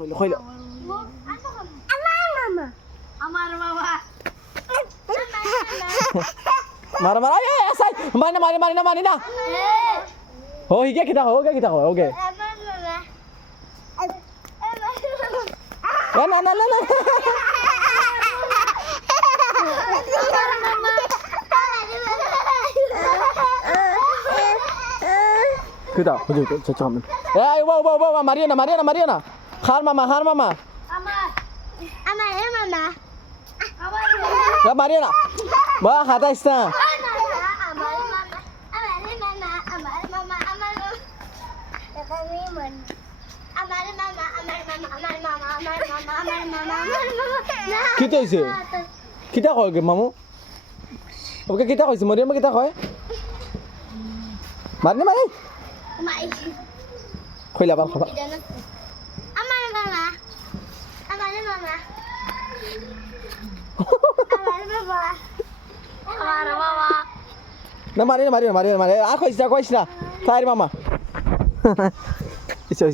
কইলো আমার মামা মারা মারা এ সাই মারি না ও হিগে কিতা ওকে না কিতা হুজুর চাচা আমি এই ও মারিও না খার মামা আমার মামা মারিও না বা খাতাইস না কিতা হইছে কিতা কয় গে মামু ওকে কিতা কইছে মরিয়ম কিতা কয় মারনে মারে কইলা বাল খাবা না মারিও আর কইছ না তাইর মামা ইসা